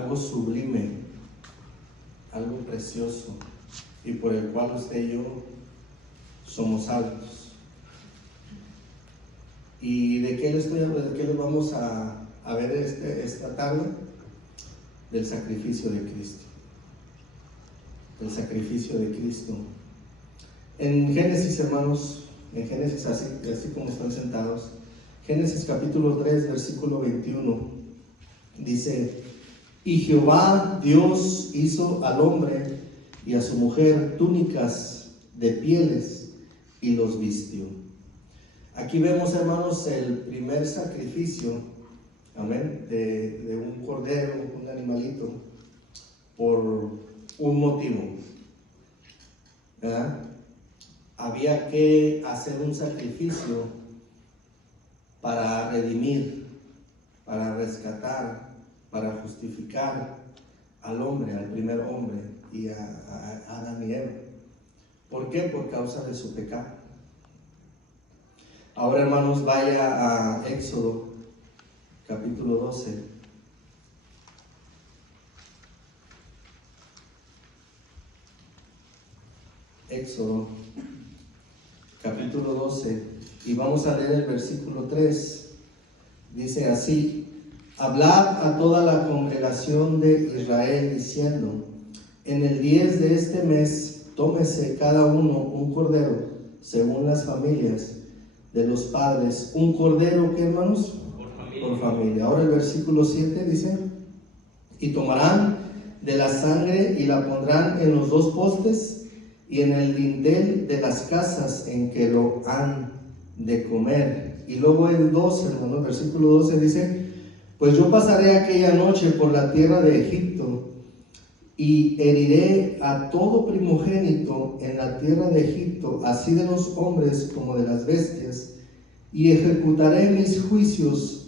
algo sublime, algo precioso, y por el cual usted y yo somos salvos. ¿Y de qué les vamos a ver esta tarde? Del sacrificio de Cristo. El sacrificio de Cristo. En Génesis, hermanos, en Génesis, así como están sentados, Génesis capítulo 3, versículo 21, dice: y Jehová Dios hizo al hombre y a su mujer túnicas de pieles y los vistió. Aquí vemos, hermanos, el primer sacrificio, amén, de un cordero, un animalito, por un motivo, ¿verdad? Había que hacer un sacrificio para redimir, para rescatar, para justificar al hombre, al primer hombre, y a Adán y Eva. ¿Por qué? Por causa de su pecado. Ahora, hermanos, vaya a Éxodo capítulo 12. Éxodo capítulo 12, y vamos a leer el versículo 3. Dice así: hablad a toda la congregación de Israel diciendo: en el 10 de este mes tómese cada uno un cordero según las familias de los padres. Un cordero, ¿qué, hermanos? Por familia. Ahora el versículo 7 dice: y tomarán de la sangre y la pondrán en los dos postes y en el dintel de las casas en que lo han de comer. Y luego el 12, hermano, el versículo 12 dice: pues yo pasaré aquella noche por la tierra de Egipto y heriré a todo primogénito en la tierra de Egipto, así de los hombres como de las bestias, y ejecutaré mis juicios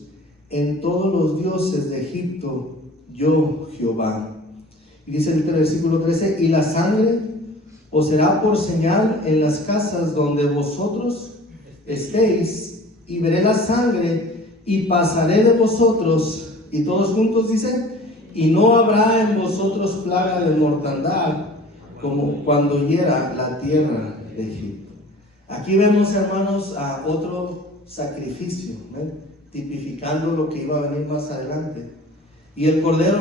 en todos los dioses de Egipto, yo Jehová. Y dice el versículo 13: y la sangre os será por señal en las casas donde vosotros estéis, y veré la sangre y pasaré de vosotros. Y todos juntos dicen: y no habrá en vosotros plaga de mortandad como cuando hiera la tierra de Egipto. Aquí vemos, hermanos, a otro sacrificio, tipificando lo que iba a venir más adelante. Y el cordero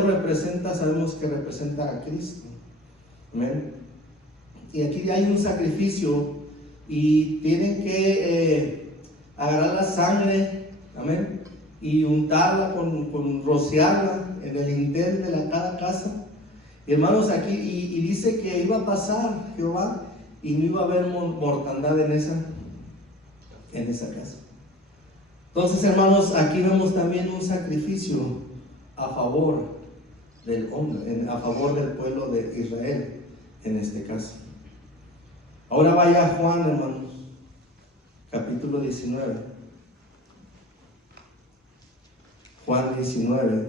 sabemos que representa a Cristo. ¿Amén? Y aquí hay un sacrificio y tienen que agarrar la sangre, amén, y untarla rociarla en el dintel de cada casa. Y, hermanos, aquí y dice que iba a pasar Jehová y no iba a haber mortandad en esa casa. Entonces, hermanos, aquí vemos también un sacrificio a favor del hombre, a favor del pueblo de Israel en este caso. Ahora vaya a Juan, hermanos, capítulo 19. Juan 19.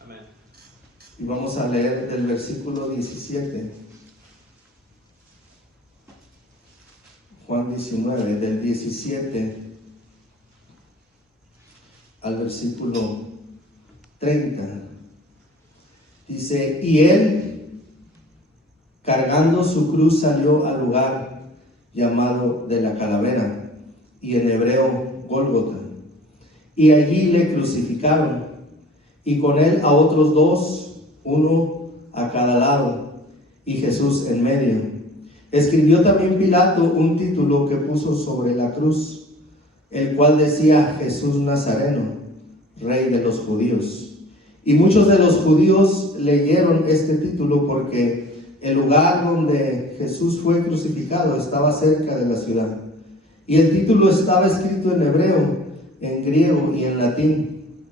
Amén. Y vamos a leer del versículo 17. Juan 19, del 17 al versículo 30. Dice: y él, cargando su cruz, salió al lugar llamado de la calavera, y en hebreo Gólgota, y allí le crucificaron, y con él a otros dos, uno a cada lado, y Jesús en medio. Escribió también Pilato un título que puso sobre la cruz, el cual decía: Jesús Nazareno, Rey de los judíos. Y muchos de los judíos leyeron este título porque el lugar donde Jesús fue crucificado estaba cerca de la ciudad. Y el título estaba escrito en hebreo, en griego y en latín.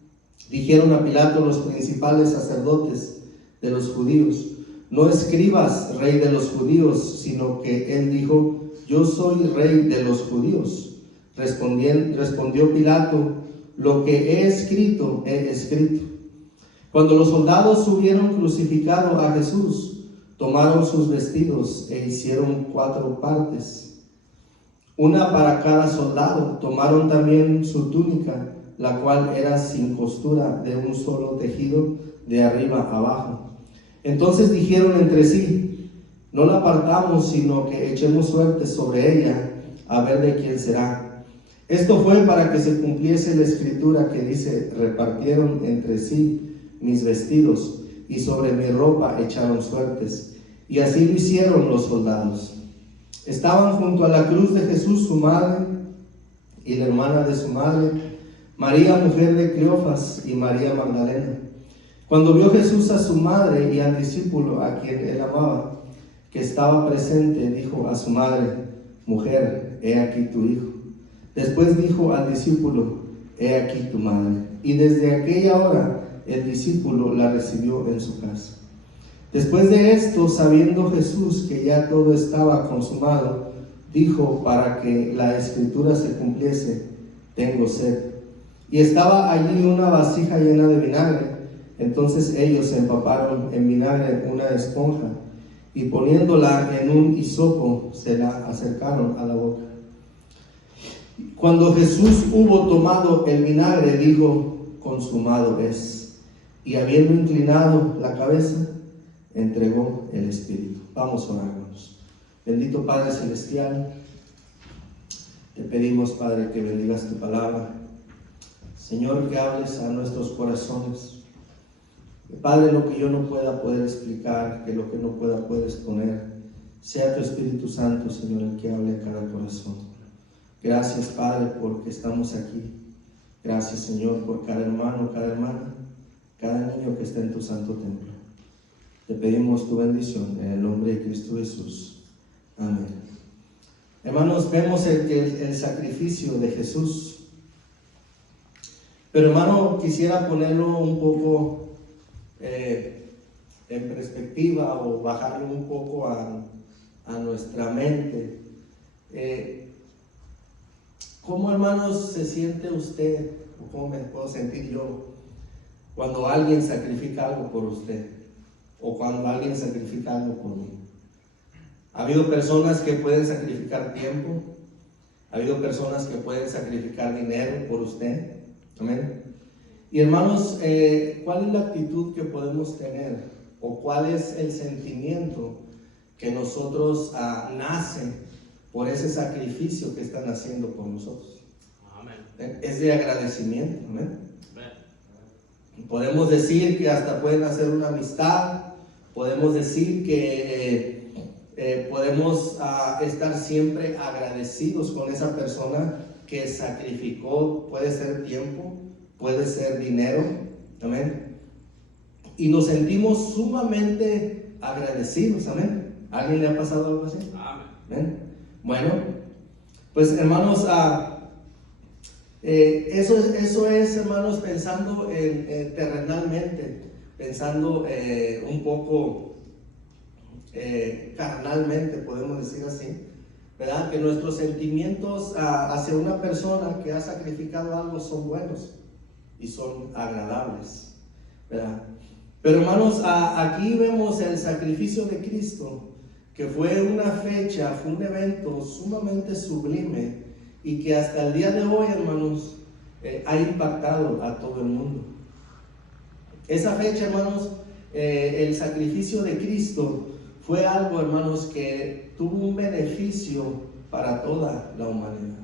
Dijeron a Pilato los principales sacerdotes de los judíos: no escribas Rey de los judíos, sino que él dijo: yo soy Rey de los judíos. Respondió Pilato: lo que he escrito, he escrito. Cuando los soldados hubieron crucificado a Jesús, tomaron sus vestidos e hicieron 4 partes, una para cada soldado. Tomaron también su túnica la cual era sin costura, de un solo tejido, de arriba abajo. Entonces dijeron entre sí: no la partamos, sino que echemos suerte sobre ella, a ver de quién será. Esto fue para que se cumpliese la escritura que dice: repartieron entre sí mis vestidos, y sobre mi ropa echaron suertes. Y así lo hicieron los soldados. Estaban junto a la cruz de Jesús su madre y la hermana de su madre, María, mujer de Cleofas, y María Magdalena. Cuando vio Jesús a su madre y al discípulo a quien él amaba, que estaba presente, dijo a su madre: mujer, he aquí tu hijo. Después dijo al discípulo: he aquí tu madre. Y desde aquella hora el discípulo la recibió en su casa. Después de esto, sabiendo Jesús que ya todo estaba consumado, dijo, para que la escritura se cumpliese: tengo sed. Y estaba allí una vasija llena de vinagre. Entonces ellos empaparon en vinagre una esponja, y poniéndola en un hisopo, se la acercaron a la boca. Cuando Jesús hubo tomado el vinagre, dijo: consumado es. Y habiendo inclinado la cabeza, entregó el Espíritu. Vamos a orarnos. Bendito Padre Celestial, te pedimos, Padre, que bendigas tu palabra. Señor, que hables a nuestros corazones. Padre, lo que yo no pueda poder explicar, que lo que no pueda poder exponer, sea tu Espíritu Santo, Señor, el que hable a cada corazón. Gracias, Padre, porque estamos aquí. Gracias, Señor, por cada hermano, cada hermana, cada niño que está en tu santo templo. Te pedimos tu bendición en el nombre de Cristo Jesús. Amén. Hermanos, vemos el sacrificio de Jesús. Pero, hermano, quisiera ponerlo un poco en perspectiva, o bajarlo un poco a nuestra mente. ¿Cómo, hermanos, se siente usted, o cómo me puedo sentir yo, cuando alguien sacrifica algo por usted, o cuando alguien sacrifica algo por mí? Ha habido personas que pueden sacrificar tiempo, ha habido personas que pueden sacrificar dinero por usted. Amén. Y, hermanos, ¿cuál es la actitud que podemos tener, o cuál es el sentimiento que nosotros nace por ese sacrificio que están haciendo por nosotros? Amén. Es de agradecimiento. Amén. Amén. Podemos decir que hasta pueden hacer una amistad, podemos decir que podemos estar siempre agradecidos con esa persona que sacrificó. Puede ser tiempo, puede ser dinero. Amén. Y nos sentimos sumamente agradecidos. Amén. ¿A alguien le ha pasado algo así? Amén. Bueno, pues, hermanos, eso es, hermanos, pensando terrenalmente, pensando un poco carnalmente, podemos decir así, ¿verdad? Que nuestros sentimientos hacia una persona que ha sacrificado algo son buenos y son agradables, ¿verdad? Pero, hermanos, aquí vemos el sacrificio de Cristo, que fue una fecha, fue un evento sumamente sublime, y que hasta el día de hoy, hermanos, ha impactado a todo el mundo. Esa fecha, hermanos, el sacrificio de Cristo fue algo, hermanos, que tuvo un beneficio para toda la humanidad.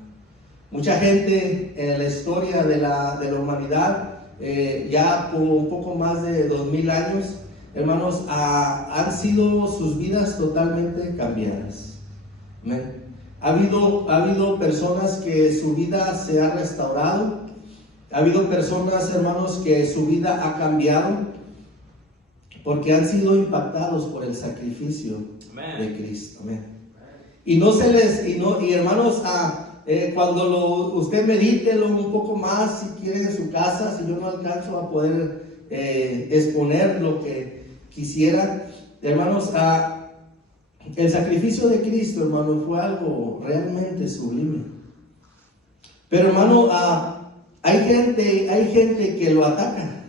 Mucha gente en la historia de la humanidad, ya por un poco más de 2000 años, hermanos, han sido sus vidas totalmente cambiadas. Amén. Ha habido personas que su vida se ha restaurado. Ha habido personas, hermanos, que su vida ha cambiado porque han sido impactados por el sacrificio de Cristo. Amén. Y hermanos, cuando usted medítelo un poco más, si quiere, en su casa. Si yo no alcanzo a poder exponer lo que quisiera, hermanos, el sacrificio de Cristo, hermano, fue algo realmente sublime. Pero, hermano, hay gente que lo ataca.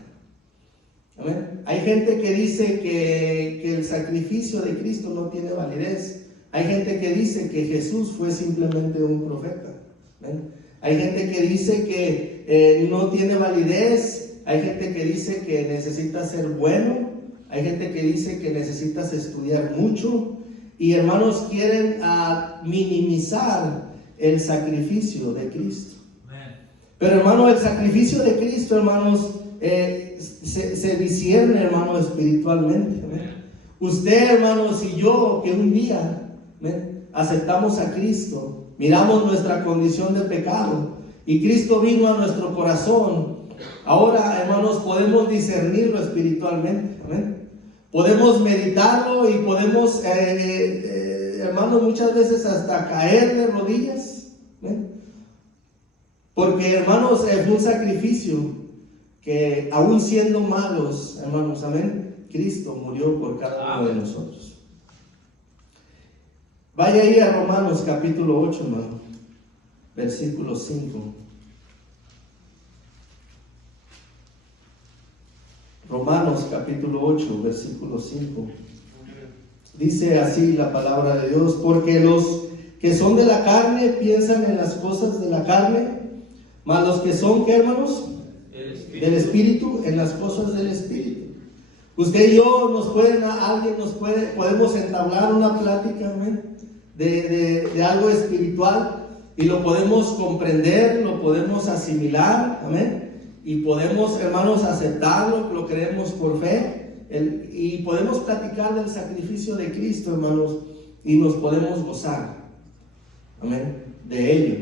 ¿Amén? Hay gente que dice que el sacrificio de Cristo no tiene validez. Hay gente que dice que Jesús fue simplemente un profeta. ¿Amén? Hay gente que dice que no tiene validez. Hay gente que dice que necesitas ser bueno. Hay gente que dice que necesitas estudiar mucho. Y hermanos, quieren minimizar el sacrificio de Cristo. Pero hermano, el sacrificio de Cristo, hermanos, se discierne, hermano, espiritualmente. Usted, hermanos, y yo, que un día aceptamos a Cristo, miramos nuestra condición de pecado y Cristo vino a nuestro corazón. Ahora, hermanos, podemos discernirlo espiritualmente. Podemos meditarlo y podemos, hermanos, muchas veces hasta caer de rodillas. Porque, hermanos, fue un sacrificio que, aún siendo malos, hermanos, amén, Cristo murió por cada uno de nosotros. Vaya ahí a Romanos capítulo 8, hermano, versículo 5. Romanos capítulo 8, versículo 5. Dice así la palabra de Dios: porque los que son de la carne piensan en las cosas de la carne, mas los que son, ¿qué, hermanos? Del Espíritu, en las cosas del Espíritu. Usted y yo podemos entablar una plática, ¿ven? De algo espiritual, y lo podemos comprender, lo podemos asimilar, amén, y podemos, hermanos, aceptarlo, lo creemos por fe, y podemos platicar del sacrificio de Cristo, hermanos, y nos podemos gozar, amén, de ello.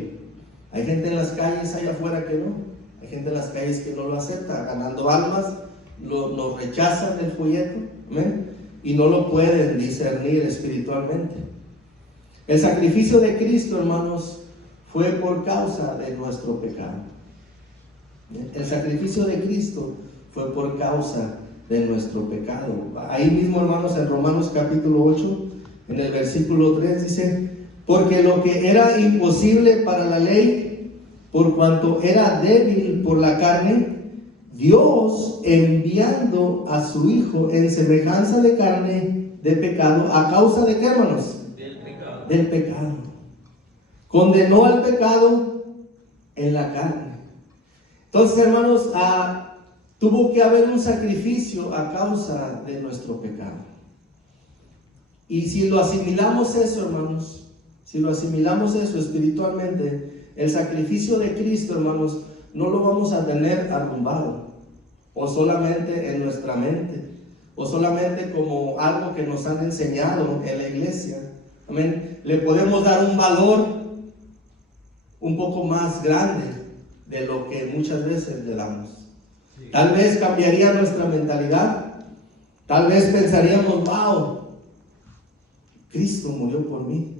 Hay gente en las calles allá afuera que no, hay gente en las calles que no lo acepta, ganando almas, nos rechazan del folleto, amén, y no lo pueden discernir espiritualmente. El sacrificio de Cristo, hermanos, fue por causa de nuestro pecado. El sacrificio de Cristo fue por causa de nuestro pecado. Ahí mismo, hermanos, en Romanos capítulo 8, en el versículo 3 dice: porque lo que era imposible para la ley, por cuanto era débil por la carne, Dios, enviando a su Hijo en semejanza de carne de pecado, ¿a causa de qué, hermanos? Del pecado. Condenó al pecado en la carne. Entonces, hermanos, tuvo que haber un sacrificio a causa de nuestro pecado. Y si lo asimilamos eso, hermanos, si lo asimilamos eso espiritualmente, el sacrificio de Cristo, hermanos, no lo vamos a tener arrumbado, o solamente en nuestra mente, o solamente como algo que nos han enseñado en la iglesia. Amén. Le podemos dar un valor un poco más grande de lo que muchas veces le damos. Tal vez cambiaría nuestra mentalidad. Tal vez pensaríamos: wow, Cristo murió por mí.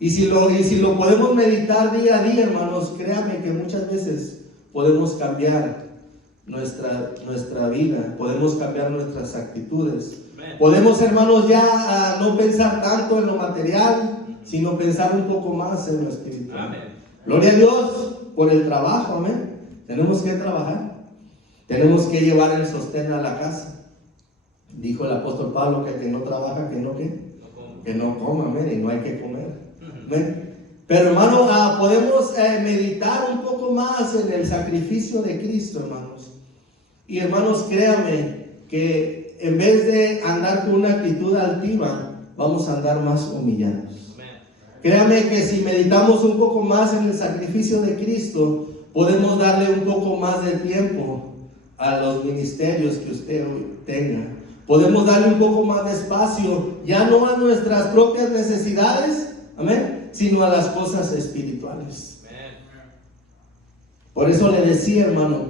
Y si lo podemos meditar día a día, hermanos, créame que muchas veces podemos cambiar nuestra vida, podemos cambiar nuestras actitudes. Podemos, hermanos, ya no pensar tanto en lo material, sino pensar un poco más en lo espiritual. Amén. Gloria a Dios por el trabajo, amén. Tenemos que trabajar, tenemos que llevar el sostén a la casa. Dijo el apóstol Pablo que el que no trabaja, que no coma, amén, y no hay que comer. Amén. Pero, hermano, podemos meditar un poco más en el sacrificio de Cristo, hermanos. Y, hermanos, créanme que en vez de andar con una actitud altiva, vamos a andar más humillados. Créame que si meditamos un poco más en el sacrificio de Cristo, podemos darle un poco más de tiempo a los ministerios que usted tenga. Podemos darle un poco más de espacio, ya no a nuestras propias necesidades, amén, sino a las cosas espirituales. Por eso le decía, hermano,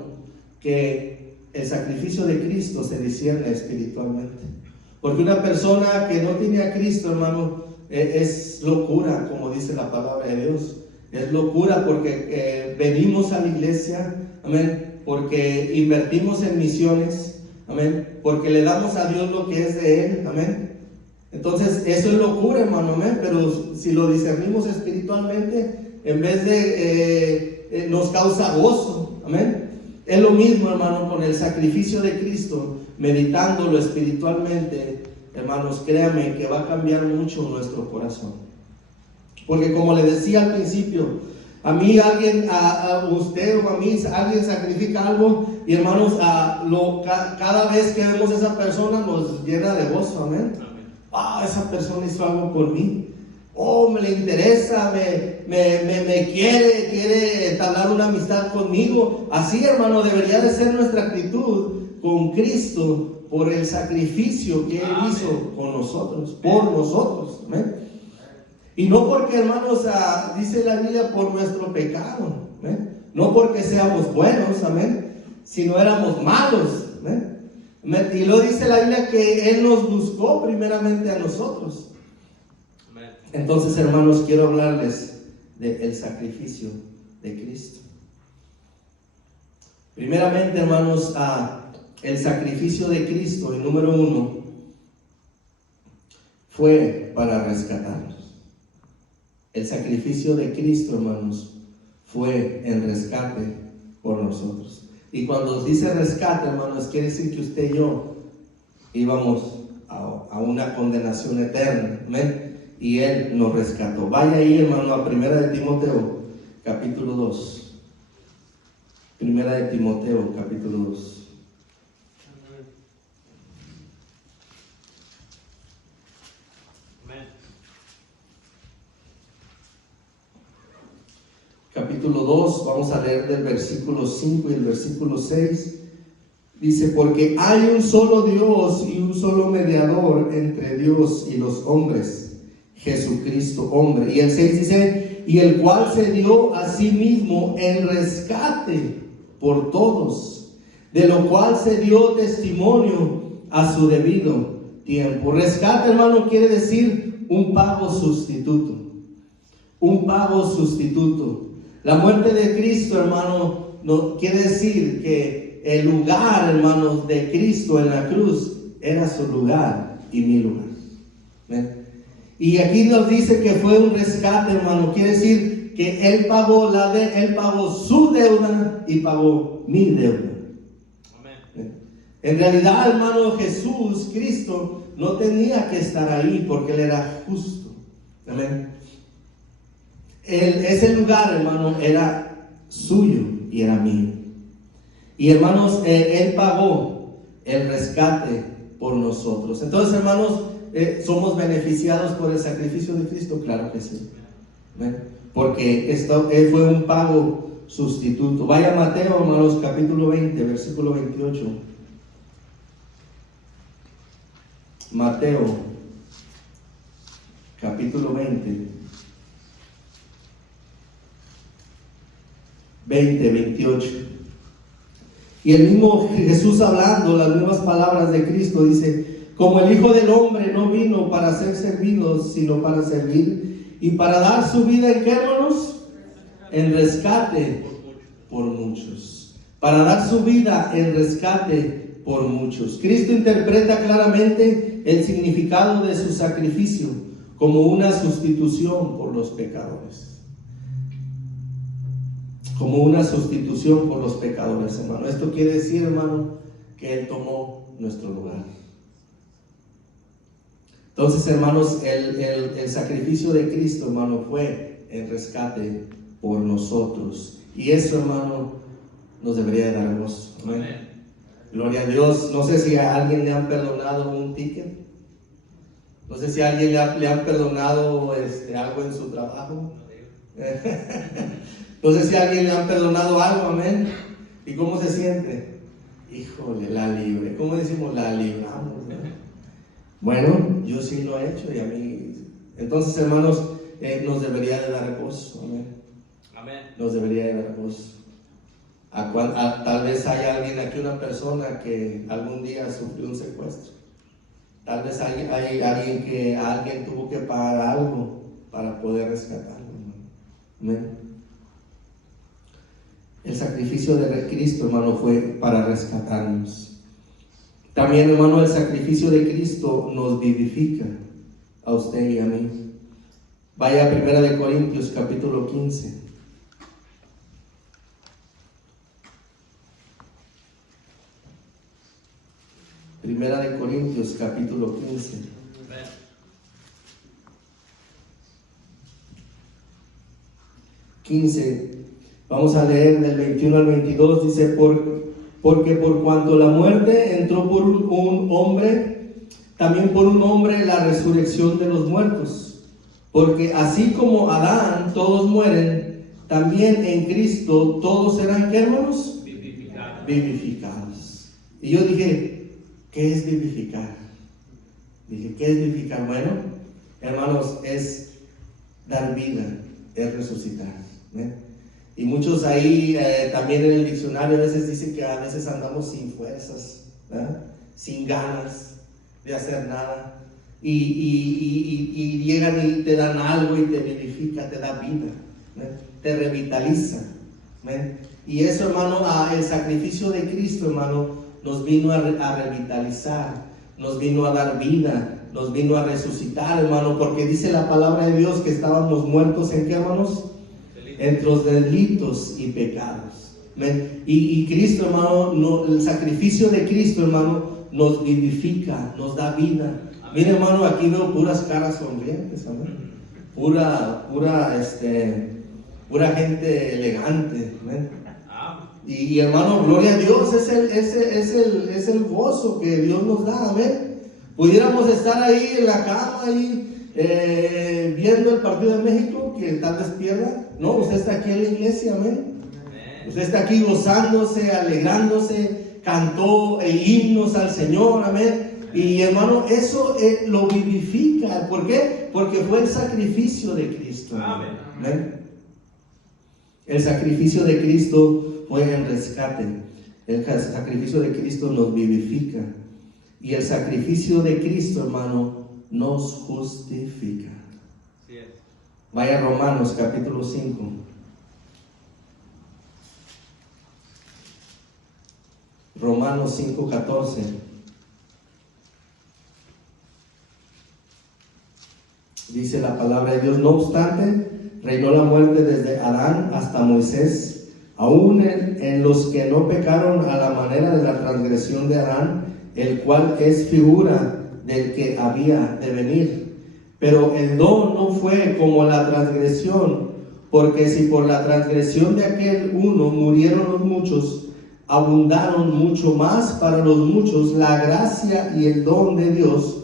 que el sacrificio de Cristo se discierne espiritualmente. Porque una persona que no tiene a Cristo, hermano, es locura, como dice la palabra de Dios. Es locura porque venimos a la iglesia, amén, porque invertimos en misiones, amén, porque le damos a Dios lo que es de Él, amén. Entonces, eso es locura, hermano, amén. Pero si lo discernimos espiritualmente, en vez de nos causa gozo, amén. Es lo mismo, hermano, con el sacrificio de Cristo, meditándolo espiritualmente, hermanos, créanme que va a cambiar mucho nuestro corazón. Porque como le decía al principio, A mí alguien, a usted o a mí, alguien sacrifica algo y hermanos, cada vez que vemos a esa persona nos llena de gozo, amén. Esa persona hizo algo por mí. Me le interesa, me quiere entablar una amistad conmigo. Así, hermano, debería de ser nuestra actitud con Cristo por el sacrificio que Él hizo con nosotros, por nosotros, amén. Y no porque, hermanos, dice la Biblia, por nuestro pecado, amén. No porque seamos buenos, amén, sino éramos malos, amén. Y lo dice la Biblia que Él nos buscó primeramente a nosotros. Entonces, hermanos, quiero hablarles del sacrificio de Cristo. Primeramente, hermanos, el sacrificio de Cristo, el número 1, fue para rescatarnos. El sacrificio de Cristo, hermanos, fue en rescate por nosotros. Y cuando dice rescate, hermanos, quiere decir que usted y yo íbamos a una condenación eterna, amén. Y Él nos rescató. Vaya ahí, hermano, a Primera de Timoteo, capítulo 2. Primera de Timoteo, capítulo 2. Capítulo 2, vamos a leer del versículo 5 y el versículo 6. Dice, porque hay un solo Dios y un solo mediador entre Dios y los hombres, Jesucristo hombre. Y el 6 dice, y el cual se dio a sí mismo en rescate por todos, de lo cual se dio testimonio a su debido tiempo. Rescate, hermano, quiere decir un pago sustituto. Un pago sustituto. La muerte de Cristo, hermano, no quiere decir que el lugar, hermanos, de Cristo en la cruz era su lugar y mi lugar. ¿Ven? Y aquí nos dice que fue un rescate, hermano. Quiere decir que Él pagó Él pagó su deuda y pagó mi deuda. Amén. En realidad, hermano, Jesús, Cristo, no tenía que estar ahí porque Él era justo. Amén. Ese lugar, hermano, era suyo y era mío. Y hermanos, Él pagó el rescate por nosotros. Entonces, hermanos, ¿somos beneficiados por el sacrificio de Cristo? Claro que sí. ¿Ven? Porque esto fue un pago sustituto. Vaya a Mateo, hermanos, capítulo 20, versículo 28. Mateo, capítulo 20. 28. Y el mismo Jesús hablando las mismas palabras de Cristo dice, como el Hijo del Hombre no vino para ser servido, sino para servir y para dar su vida, ¿en qué, hermanos? En rescate por muchos. Para dar su vida en rescate por muchos. Cristo interpreta claramente el significado de su sacrificio como una sustitución por los pecadores. Como una sustitución por los pecadores, hermano. Esto quiere decir, hermano, que Él tomó nuestro lugar. Entonces, hermanos, el sacrificio de Cristo, hermano, fue el rescate por nosotros. Y eso, hermano, nos debería dar gozo. Amén. Gloria a Dios. No sé si a alguien le han perdonado un ticket. No sé si a alguien le han perdonado algo en su trabajo. No sé si a alguien le han perdonado algo, amén. ¿Y cómo se siente? Híjole, la libre. ¿Cómo decimos? La libramos, ¿no? Bueno, yo sí lo he hecho y a mí. Entonces, hermanos, nos debería de dar gozo, amén. Amén. Nos debería de dar gozo. Tal vez haya alguien aquí, una persona que algún día sufrió un secuestro. Tal vez hay alguien que alguien tuvo que pagar algo para poder rescatarlo, amén. El sacrificio de Cristo, hermano, fue para rescatarnos. También, hermano, el sacrificio de Cristo nos vivifica a usted y a mí. Vaya a 1 Corintios, capítulo 15. Primera de Corintios, capítulo 15. 15. Vamos a leer del 21 al 22. Dice, porque por cuanto la muerte entró por un hombre, también por un hombre la resurrección de los muertos. Porque así como Adán todos mueren, también en Cristo todos serán, ¿qué, hermanos? Vivificados. Y yo dije, ¿qué es vivificar? Dije, ¿qué es vivificar? Bueno, hermanos, es dar vida, es resucitar. Y muchos ahí también en el diccionario a veces dicen que a veces andamos sin fuerzas, ¿verdad? Sin ganas de hacer nada. Y llegan y te dan algo y te vivifica, te da vida, te revitaliza. Y eso, hermano, el sacrificio de Cristo, hermano, nos vino a revitalizar, nos vino a dar vida, nos vino a resucitar, hermano, porque dice la palabra de Dios que estábamos muertos en qué, hermanos, entre los delitos y pecados. Y Cristo, hermano, el sacrificio de Cristo, hermano, nos vivifica, nos da vida. Mire, hermano, aquí veo puras caras sonrientes, amén. Pura gente elegante, amén. Y hermano, gloria a Dios, es el gozo que Dios nos da, amén. Pudiéramos estar ahí en la cama, ahí, viendo el partido de México, que tal vez pierda. No, usted está aquí en la iglesia, amén. Usted está aquí gozándose, alegrándose, cantó himnos al Señor, amén. Y hermano, eso lo vivifica. ¿Por qué? Porque fue el sacrificio de Cristo, amén. El sacrificio de Cristo fue el rescate. El sacrificio de Cristo nos vivifica. Y el sacrificio de Cristo, hermano, nos justifica. Vaya a Romanos capítulo 5. Romanos 5:14. Dice la palabra de Dios: no obstante, reinó la muerte desde Adán hasta Moisés, aún en los que no pecaron a la manera de la transgresión de Adán, el cual es figura del que había de venir. Pero el don no fue como la transgresión, porque si por la transgresión de aquel uno murieron los muchos, abundaron mucho más para los muchos la gracia y el don de Dios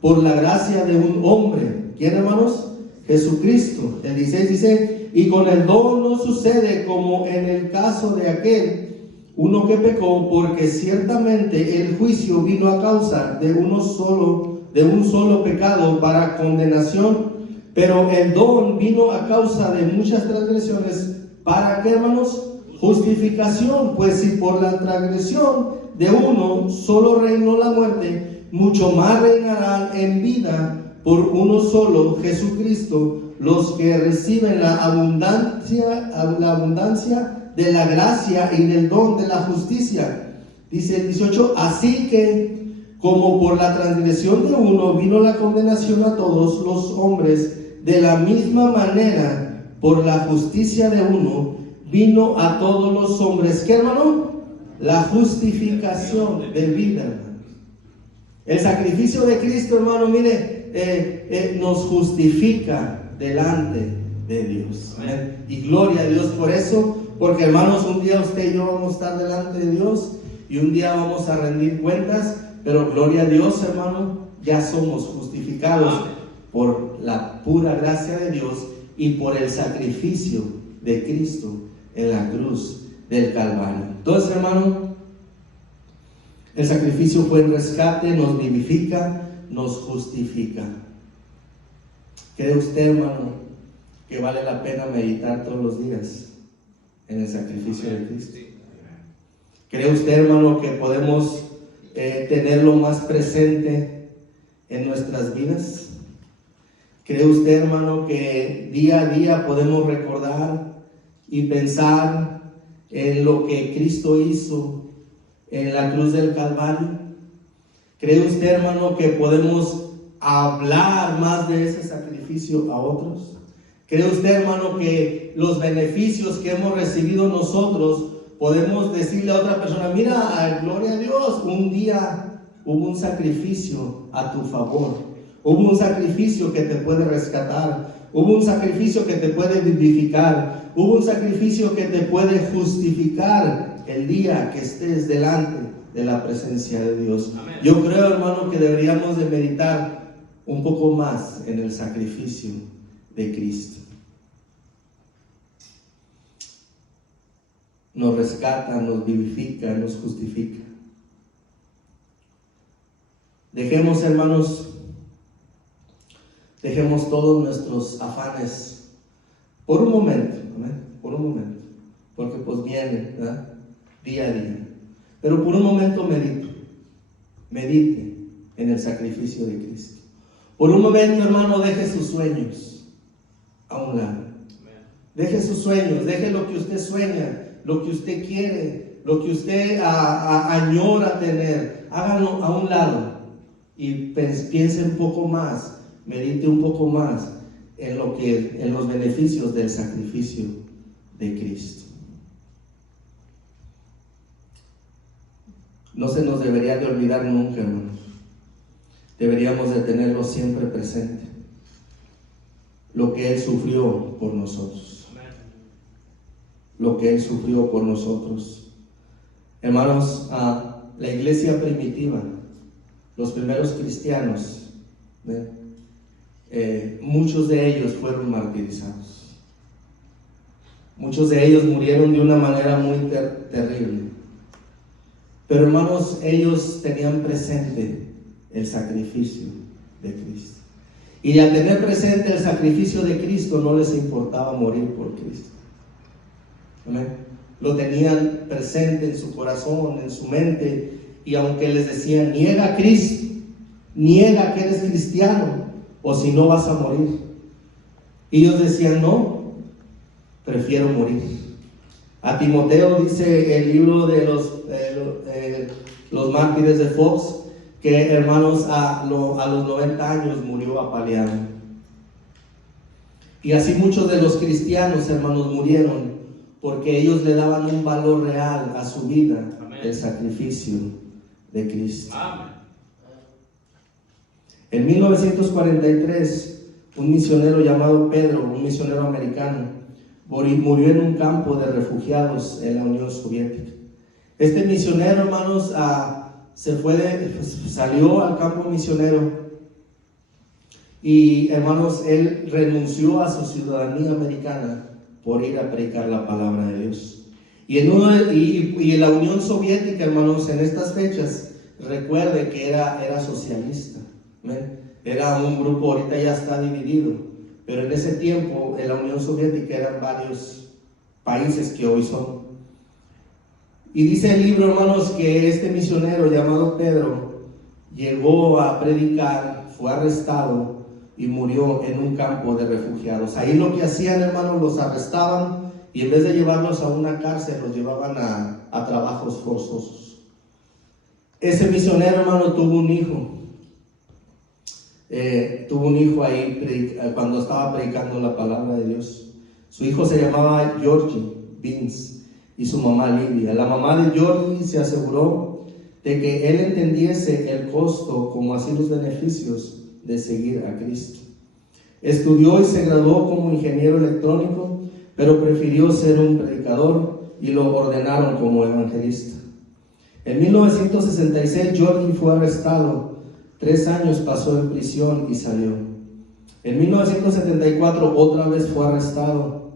por la gracia de un hombre. ¿Quién, hermanos? Jesucristo. El 16 dice: y con el don no sucede como en el caso de aquel uno que pecó, porque ciertamente el juicio vino a causa de un solo pecado para condenación, pero el don vino a causa de muchas transgresiones. ¿Para qué, hermanos? Justificación. Pues si por la transgresión de uno solo reinó la muerte, mucho más reinarán en vida por uno solo, Jesucristo, los que reciben la abundancia de la gracia y del don de la justicia. Dice el 18: así que como por la transgresión de uno vino la condenación a todos los hombres, de la misma manera por la justicia de uno vino a todos los hombres, ¿qué, hermano? La justificación de vida, hermano. El sacrificio de Cristo, hermano, mire, nos justifica delante de Dios. Amén. Y gloria a Dios por eso, porque, hermanos, un día usted y yo vamos a estar delante de Dios y un día vamos a rendir cuentas, pero gloria a Dios, hermano, ya somos justificados por la pura gracia de Dios y por el sacrificio de Cristo en la cruz del Calvario. Entonces, hermano, el sacrificio fue el rescate, nos vivifica, nos justifica. ¿Cree usted, hermano, que vale la pena meditar todos los días en el sacrificio de Cristo? ¿Cree usted, hermano, que podemos tenerlo más presente en nuestras vidas? ¿Cree usted, hermano, que día a día podemos recordar y pensar en lo que Cristo hizo en la cruz del Calvario? ¿Cree usted, hermano, que podemos hablar más de ese sacrificio a otros? ¿Cree usted, hermano, que los beneficios que hemos recibido nosotros podemos decirle a otra persona: mira, gloria a Dios, un día hubo un sacrificio a tu favor, hubo un sacrificio que te puede rescatar, hubo un sacrificio que te puede vivificar, Hubo un sacrificio que te puede justificar el día que estés delante de la presencia de Dios. Amén. Yo creo, hermano, que deberíamos de meditar un poco más en el sacrificio de Cristo. Nos rescata, nos vivifica, nos justifica. Dejemos, hermanos, dejemos todos nuestros afanes por un momento, ¿verdad? Por un momento, porque pues viene, ¿verdad? Día a día. Pero por un momento medite en el sacrificio de Cristo. Por un momento, hermano, deje sus sueños a un lado. Deje sus sueños, deje lo que usted sueña, lo que usted quiere, lo que usted añora tener. Háganlo a un lado y piense un poco más, medite un poco más en los beneficios del sacrificio de Cristo. No se nos debería de olvidar nunca, hermanos. Deberíamos de tenerlo siempre presente. Lo que Él sufrió por nosotros. Lo que Él sufrió por nosotros. Hermanos, la iglesia primitiva, los primeros cristianos, muchos de ellos fueron martirizados. Muchos de ellos murieron de una manera muy terrible. Pero, hermanos, ellos tenían presente el sacrificio de Cristo. Y al tener presente el sacrificio de Cristo, no les importaba morir por Cristo. Amén. Lo tenían presente en su corazón, en su mente. Y aunque les decían, niega a Cristo, niega que eres cristiano, o si no vas a morir. Y ellos decían, no, prefiero morir. A Timoteo dice el libro de los mártires de Fox, que, hermanos, a los 90 años murió apaleado. Y así muchos de los cristianos, hermanos, murieron porque ellos le daban un valor real a su vida. Amén. El sacrificio de Cristo. Amén. En 1943, un misionero llamado Pedro, un misionero americano, murió en un campo de refugiados en la Unión Soviética. Este misionero, hermanos, salió al campo misionero y, hermanos, él renunció a su ciudadanía americana por ir a predicar la palabra de Dios. Y en la Unión Soviética, hermanos, en estas fechas, recuerde que era socialista. ¿Ven? Era un grupo, ahorita ya está dividido, pero en ese tiempo en la Unión Soviética eran varios países que hoy son. Y dice el libro, hermanos, que este misionero llamado Pedro llegó a predicar, fue arrestado y murió en un campo de refugiados. Ahí lo que hacían, hermanos, los arrestaban y en vez de llevarlos a una cárcel, los llevaban a trabajos forzosos. Ese misionero, hermano, tuvo un hijo ahí cuando estaba predicando la palabra de Dios. Su hijo se llamaba Georgi Vince y su mamá Lidia. La mamá de Georgi se aseguró de que él entendiese el costo como así los beneficios de seguir a Cristo. Estudió y se graduó como ingeniero electrónico, pero prefirió ser un predicador y lo ordenaron como evangelista. En 1966 Georgi fue arrestado. 3 años pasó en prisión y salió. En 1974 otra vez fue arrestado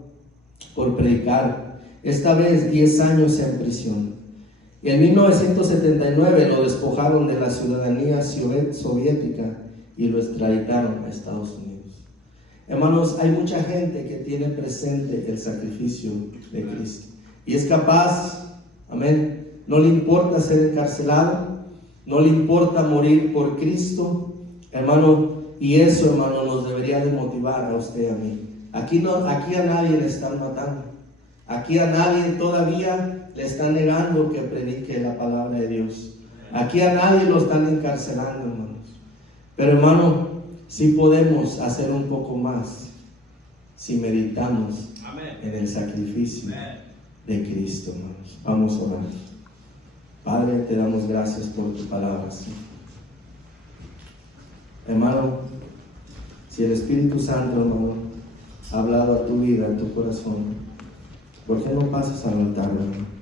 por predicar, esta vez 10 años en prisión. Y en 1979 lo despojaron de la ciudadanía soviética y lo extraditaron a Estados Unidos. Hermanos, hay mucha gente que tiene presente el sacrificio de Cristo y es capaz, amén, no le importa ser encarcelado, no le importa morir por Cristo, hermano, y eso, hermano, nos debería de motivar a usted y a mí. Aquí a nadie le están matando. Aquí a nadie todavía le están negando que predique la palabra de Dios. Aquí a nadie lo están encarcelando, hermanos. Pero, hermano, sí podemos hacer un poco más si meditamos en el sacrificio de Cristo, hermanos. Vamos a orar. Padre, te damos gracias por tu palabra, Señor. Hermano, si el Espíritu Santo, hermano, ha hablado a tu vida, a tu corazón, ¿Por qué no pasas al altar, hermano?